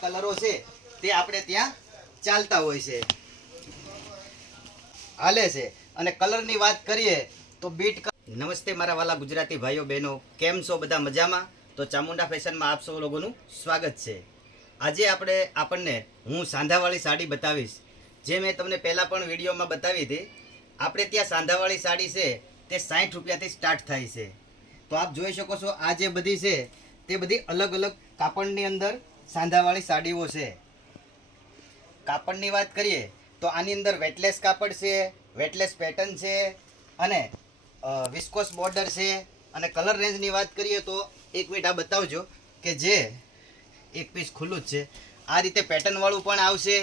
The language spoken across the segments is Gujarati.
કલરો છે તે આપણે ત્યાં ચાલતા હોય છે, હાલે છે. અને કલરની વાત કરીએ તો બીટ. નમસ્તે મારા વાલા ગુજરાતી ભાઈઓ બહેનો, કેમ છો બધા? મજામાં? તો ચામુંડા ફેશનમાં આપ સૌ લોકોનું સ્વાગત છે. આજે આપણને હું સાંધાવાળી સાડી બતાવીશ, જે મેં તમને પહેલાં પણ વિડીયોમાં બતાવી હતી. આપણે ત્યાં સાંધાવાળી સાડી છે તે 60 રૂપિયાથી સ્ટાર્ટ થાય છે. તો આપ જોઈ શકો છો, આ જે બધી છે તે બધી અલગ અલગ કાપડની અંદર સાંધાવાળી સાડીઓ છે. કાપડની વાત કરીએ તો આની અંદર વેટલેસ કાપડ છે, વેટલેસ પેટર્ન છે અને વિસ્કોસ બોર્ડર છે. અને કલર રેન્જની વાત કરીએ તો એક મિનિટ આ બતાવજો કે જે એક પીસ ખુલ્લું જ છે. આ રીતે પેટર્નવાળું પણ આવશે,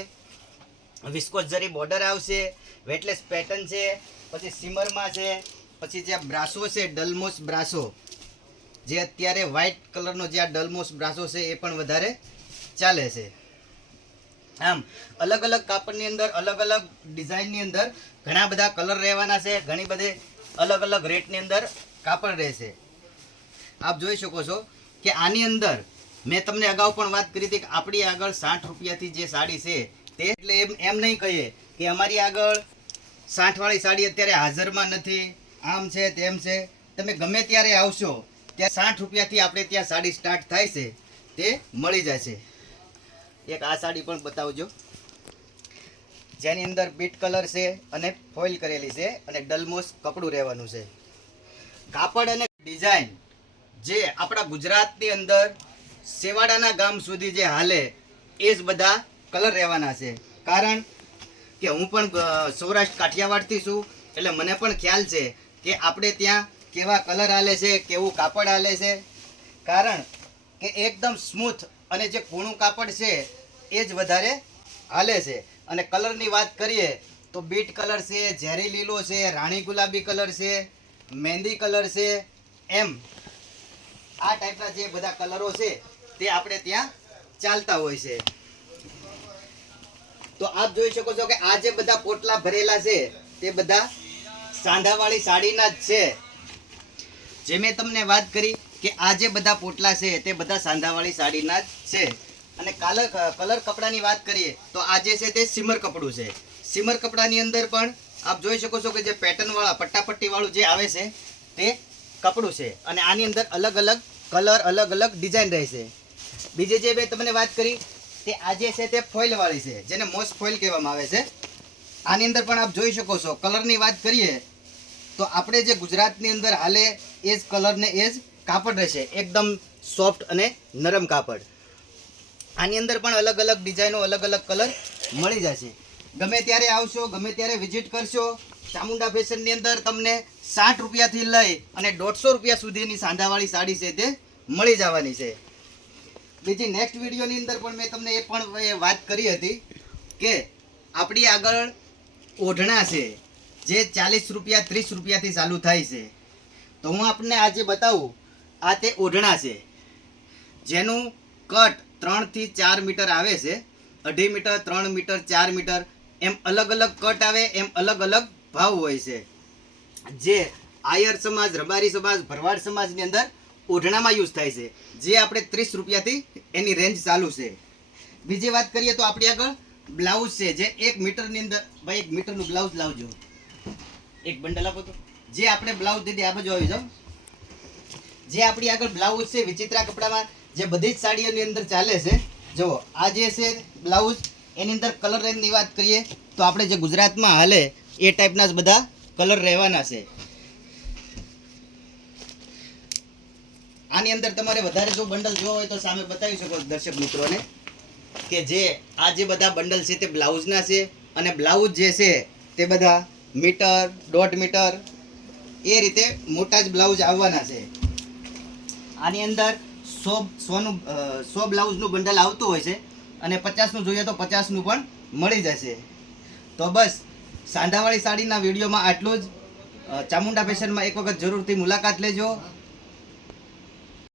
વિસ્કોસ જરી બોર્ડર આવશે, વેટલેસ પેટર્ન છે, પછી સિમરમાં છે, પછી જે બ્રાસો છે ડલમોસ બ્રાસો, જે અત્યારે વ્હાઇટ કલરનો જે આ ડલમોસ બ્રાસો છે એ પણ વધારે ચાલે છે. આમ અલગ અલગ કાપડની અંદર અલગ અલગ ડિઝાઇનની અંદર ઘણા બધા કલર રહેવાના છે, ઘણી બધી અલગ અલગ રેટની અંદર કાપડ રહેશે. આપ જોઈ શકો છો કે આની અંદર મેં તમને અગાઉ પણ વાત કરી હતી કે આપણી આગળ 60 રૂપિયાથી જે સાડી છે તે, એટલે એમ નહીં કહીએ કે અમારી આગળ 60 વાળી સાડી અત્યારે હાજરમાં નથી, આમ છે તેમ છે. તમે ગમે ત્યારે આવશો ત્યાં 60 રૂપિયાથી આપણે ત્યાં સાડી સ્ટાર્ટ થાય છે તે મળી જશે. એક આ સાડી પણ બતાવજો, જેની અંદર બીટ કલર છે અને ફોઇલ કરેલી છે અને ડલમોસ કપડું રહેવાનું છે. કાપડ અને ડિઝાઇન જે આપણા ગુજરાતની અંદર સેવાડાના ગામ સુધી જે હાલે એ જ બધા કલર રહેવાના છે. કારણ કે હું પણ સૌરાષ્ટ્ર કાઠિયાવાડથી છું, એટલે મને પણ ખ્યાલ છે કે આપણે ત્યાં કેવા કલર હાલે છે, કેવું કાપડ હાલે છે. કારણ કે એકદમ સ્મૂથ અને જે કૂણું કાપડ છે એ જ વધારે હાલે છે. અને કલરની વાત કરીએ તો બીટ કલર છે, ઝેરી લીલો છે, રાણી ગુલાબી કલર છે, મહેંદી કલર છે. એમ આ ટાઈપના જે બધા કલરો છે તે આપણે ત્યાં ચાલતા હોય છે. તો આપ જોઈ શકો છો કે આ જે બધા પોટલા ભરેલા છે તે બધા સાંધાવાળી સાડીના જ છે. જે મેં તમને વાત કરી કે આ જે બધા પોટલા છે તે બધા સાંધાવાળી સાડીના જ છે. અને કલર કપડાની વાત કરીએ તો આ જે છે તે સિમર કપડું છે. સિમર કપડાની અંદર પણ આપ જોઈ શકો છો કે જે પેટર્નવાળા પટ્ટાપટ્ટીવાળું જે આવે છે તે કપડું છે. અને આની અંદર અલગ અલગ કલર, અલગ અલગ ડિઝાઇન રહેશે. બીજી જે મેં તમને વાત કરી તે આ જે છે તે ફોઇલવાળી છે, જેને મોસ્ટ ફોઇલ કહેવામાં આવે છે. આની અંદર પણ આપ જોઈ શકો છો. કલરની વાત કરીએ તો આપણે જે ગુજરાતની અંદર હાલે એ જ કલરને એ જ કાપડ રહેશે, એકદમ સોફ્ટ અને નરમ કાપડ. આની અંદર પણ અલગ અલગ ડિઝાઇનો, અલગ અલગ કલર મળી જશે. ગમે ત્યારે આવશો, ગમે ત્યારે વિઝિટ કરશો. ચામુંડા ફેશનની અંદર તમને 60 રૂપિયાથી લઈ અને 150 રૂપિયા સુધીની સાંધાવાળી સાડી છે તે મળી જવાની છે. બીજી નેક્સ્ટ વિડીયોની અંદર પણ મેં તમને એ પણ વાત કરી હતી કે આપણી આગળ ઓઢણા છે જે 40 રૂપિયા 30 રૂપિયાથી ચાલુ થાય છે. તો હું આપને આજે બતાવું, આ તે ઓઢણા છે જેનું કટ 3 થી 4 મીટર આવે છે. 2.5 મીટર, 3 મીટર, 4 મીટર એમ અલગ અલગ કટ આવે, એમ અલગ અલગ ભાવ હોય છે. જે આયર સમાજ, રબારી સમાજ, ભરવાડ સમાજની અંદર ઓઢણામાં યુઝ થાય છે, જે આપણે 30 રૂપિયાથી એની રેન્જ ચાલુ છે. બીજી વાત કરીએ તો આપણી આગળ બ્લાઉઝ છે, જે 1 મીટરની અંદર. ભાઈ 1 મીટરનું બ્લાઉઝ લાવજો, એક બંડલ આપો તો. જે આપણે બ્લાઉઝ દીધી આ બાજુ આવી જાઓ. જે આપણી આગળ બ્લાઉઝ છે વિચિત્રા કપડામાં, જે બધી જ સાડીઓની અંદર ચાલે છે. જુઓ આ જે છે બ્લાઉઝ, એની અંદર કલર રેન્જની વાત કરીએ તો આપણે જે ગુજરાતમાં હાલે એ ટાઈપના જ બધા કલર રહેવાના છે. આની અંદર તમારે વધારે જો બંડલ જોવો હોય તો સામે બતાવી શકો દર્શક મિત્રોને કે જે આ જે બધા બંડલ છે તે બ્લાઉઝના છે. અને બ્લાઉઝ જે છે તે બધા મીટર, 1.5 મીટર એ રીતે મોટા જ બ્લાઉઝ આવવાના છે. આની અંદર 100 બ્લાઉઝનું બંડલ આવતું હોય છે અને 50નું જોઈએ તો 50નું પણ મળી જશે. તો બસ સાંધાવાળી સાડીના વિડીયોમાં આટલું જ. ચામુંડા ફેશનમાં એક વખત જરૂરથી મુલાકાત લેજો.